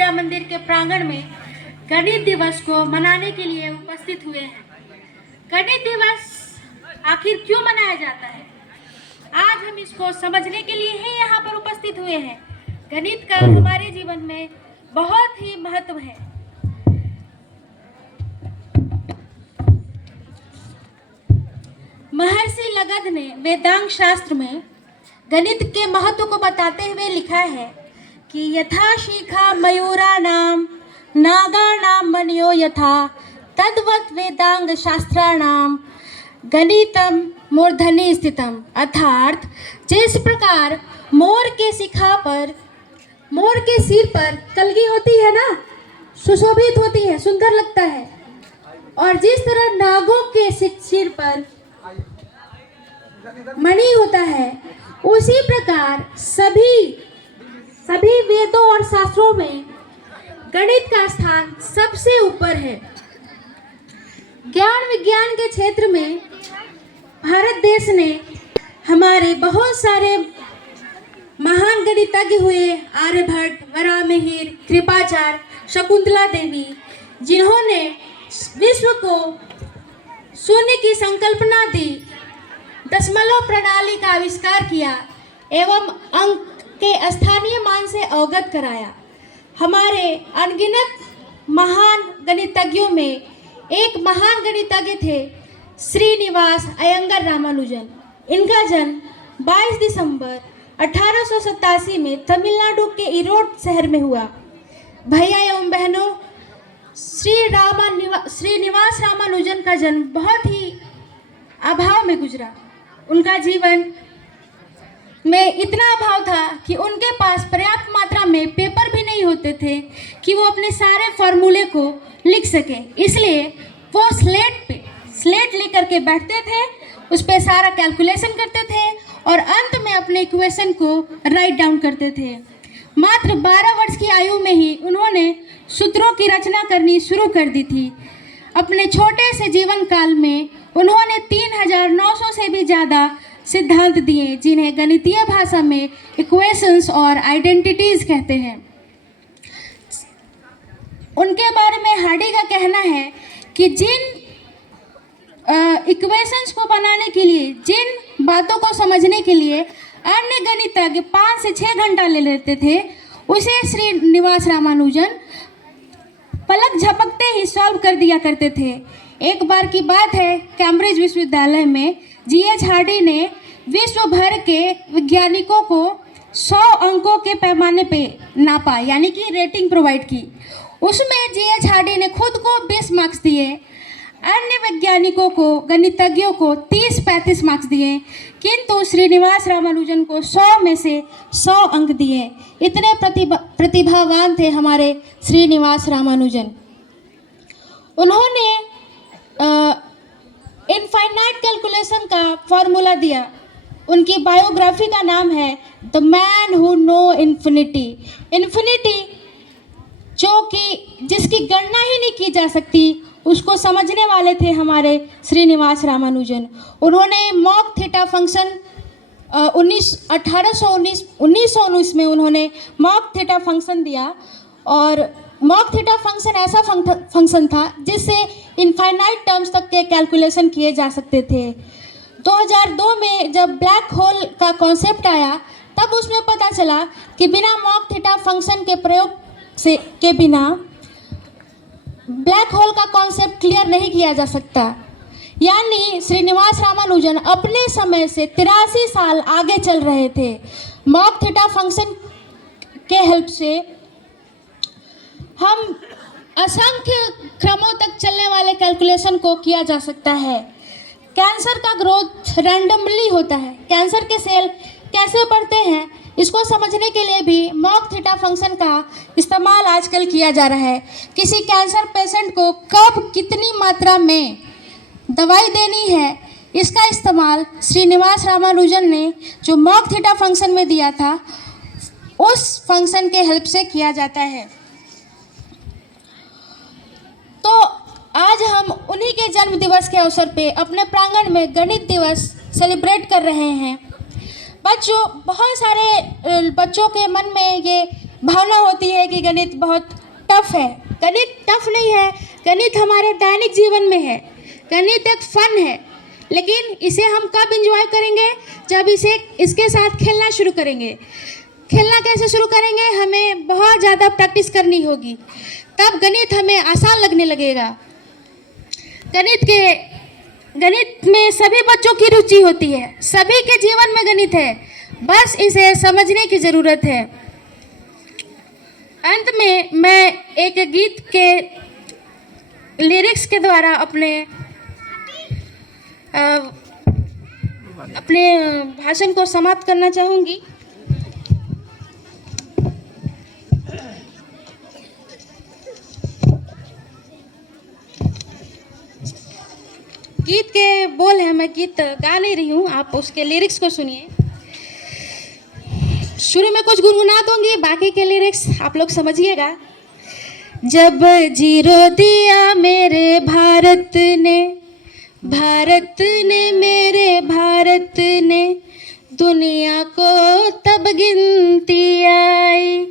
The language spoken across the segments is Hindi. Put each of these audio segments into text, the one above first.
विद्या मंदिर के प्रांगण में गणित दिवस को मनाने के लिए उपस्थित हुए हैं। गणित दिवस आखिर क्यों मनाया जाता है, आज हम इसको समझने के लिए ही यहाँ पर उपस्थित हुए हैं। गणित का हमारे जीवन में बहुत ही महत्व है। महर्षि लगध ने वेदांग शास्त्र में गणित के महत्व को बताते हुए लिखा है कि यथा शिखा मयूरा नाम नागा नाम मनियो यथा तद्वत् वेदांग शास्त्राणाम गणितम मूर्धनि स्थितम। अर्थात जिस प्रकार मोर के सिर पर कलगी होती है ना, सुशोभित होती है, सुंदर लगता है, और जिस तरह नागों के सिर पर मणि होता है, उसी प्रकार सभी वेदों और शास्त्रों में गणित का स्थान सबसे ऊपर है। ज्ञान विज्ञान के क्षेत्र में भारत देश ने हमारे बहुत सारे महान गणितज्ञ हुए, आर्यभट्ट, वराहमिहिर, कृपाचार्य, शकुंतला देवी, जिन्होंने विश्व को शून्य की संकल्पना दी, दशमलव प्रणाली का आविष्कार किया एवं अंक के स्थानीय मान से अवगत कराया। हमारे अनगिनत महान गणितज्ञों में एक महान गणितज्ञ थे श्रीनिवास अयंगर रामानुजन। इनका जन्म 22 दिसंबर 1887 में तमिलनाडु के इरोड शहर में हुआ। भैया एवं बहनों, श्रीनिवास रामानुजन का जन्म बहुत ही अभाव में गुजरा। उनका जीवन में इतना अभाव था कि उनके पास पर्याप्त मात्रा में पेपर भी नहीं होते थे कि वो अपने सारे फॉर्मूले को लिख सके। इसलिए वो स्लेट लेकर के बैठते थे, उस पर सारा कैलकुलेशन करते थे और अंत में अपने इक्वेशन को राइट डाउन करते थे। मात्र 12 वर्ष की आयु में ही उन्होंने सूत्रों की रचना करनी शुरू कर दी थी। अपने छोटे से जीवन काल में उन्होंने 3900 से भी ज़्यादा सिद्धांत दिए, जिन्हें गणितीय भाषा में इक्वेशंस और आइडेंटिटीज कहते हैं। उनके बारे में हार्डी का कहना है कि जिन इक्वेशंस को बनाने के लिए, जिन बातों को समझने के लिए अन्य गणितज्ञ 5 से 6 घंटा ले लेते थे, उसे श्रीनिवास रामानुजन पलक झपकते ही सॉल्व कर दिया करते थे। एक बार की बात है, कैम्ब्रिज विश्वविद्यालय में जीएच हार्डी ने विश्व भर के वैज्ञानिकों को 100 अंकों के पैमाने पे नापा, यानी कि रेटिंग प्रोवाइड की। उसमें जीएच हार्डी ने खुद को 20 मार्क्स दिए, अन्य वैज्ञानिकों को, गणितज्ञों को 30-35 मार्क्स दिए, किंतु श्रीनिवास रामानुजन को 100 में से 100 अंक दिए। इतने प्रतिभावान थे हमारे श्रीनिवास रामानुजन। उन्होंने इनफाइनाइट कैलकुलेशन का फॉर्मूला दिया। उनकी बायोग्राफी का नाम है the man who know infinity. Infinity जो कि जिसकी गणना ही नहीं की जा सकती, उसको समझने वाले थे हमारे श्रीनिवास रामानुजन। उन्होंने मॉक थीटा फंक्शन 1919 में उन्होंने मॉक थीटा फंक्शन दिया, और मॉक थीटा फंक्शन ऐसा फंक्शन था जिससे इनफाइनाइट टर्म्स तक के कैलकुलेशन किए जा सकते थे। 2002 में जब ब्लैक होल का कॉन्सेप्ट आया, तब उसमें पता चला कि बिना मॉक थीटा फंक्शन के प्रयोग के बिना ब्लैक होल का कॉन्सेप्ट क्लियर नहीं किया जा सकता। यानी श्रीनिवास रामानुजन अपने समय से 83 साल आगे चल रहे थे। मॉक थीटा फंक्शन के हेल्प से हम असंख्य क्रमों तक चलने वाले कैलकुलेशन को किया जा सकता है। कैंसर का ग्रोथ रैंडमली होता है। कैंसर के सेल कैसे बढ़ते हैं, इसको समझने के लिए भी मॉक थीटा फंक्शन का इस्तेमाल आजकल किया जा रहा है। किसी कैंसर पेशेंट को कब कितनी मात्रा में दवाई देनी है, इसका इस्तेमाल श्रीनिवास रामानुजन ने जो मॉक थीटा फंक्शन में दिया था, उस फंक्शन के हेल्प से किया जाता है। तो आज हम उन्हीं के जन्म दिवस के अवसर पे अपने प्रांगण में गणित दिवस सेलिब्रेट कर रहे हैं। बच्चों, बहुत सारे बच्चों के मन में ये भावना होती है कि गणित बहुत टफ है। गणित टफ नहीं है, गणित हमारे दैनिक जीवन में है। गणित एक फन है, लेकिन इसे हम कब एंजॉय करेंगे? जब इसके साथ खेलना शुरू करेंगे। खेलना कैसे शुरू करेंगे? हमें बहुत ज़्यादा प्रैक्टिस करनी होगी, तब गणित हमें आसान लगने लगेगा। गणित में सभी बच्चों की रुचि होती है, सभी के जीवन में गणित है, बस इसे समझने की ज़रूरत है। अंत में मैं एक गीत के लिरिक्स के द्वारा अपने भाषण को समाप्त करना चाहूँगी। गीत के बोल हैं, मैं गीत गा नहीं रही हूँ, आप उसके लिरिक्स को सुनिए। शुरू में कुछ गुनगुना दूंगी, बाकी के लिरिक्स आप लोग समझिएगा। जब जीरो दिया मेरे भारत ने मेरे भारत ने, दुनिया को तब गिनती आई।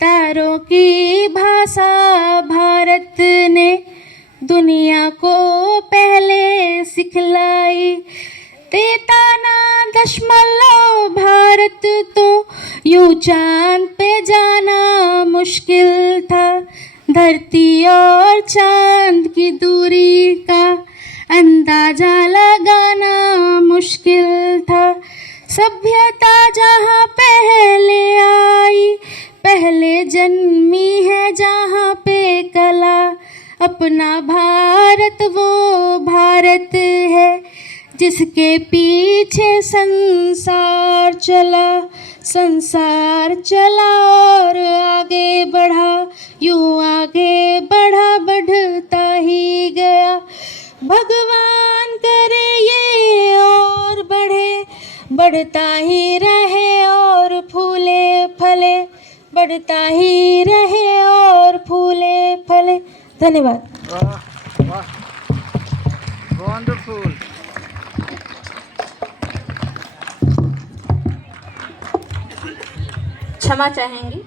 तारों की भाषा भारत ने दुनिया को पहले सिखलाई। देता ना दशमलव भारत तो यूं चांद पे जाना मुश्किल था। धरती और चांद की दूरी का अंदाजा लगाना मुश्किल था। सभ्यता जहाँ पहले आई, पहले जन्मी है जहाँ पे कला। अपना भारत वो भारत है जिसके पीछे संसार चला और आगे बढ़ा, यूं आगे बढ़ा, बढ़ता ही गया। भगवान करे ये और बढ़े, बढ़ता ही रहे और फूले फले, बढ़ता ही रहे और फूले फले। धन्यवाद। वाह, वंडरफुल। क्षमा चाहेंगी।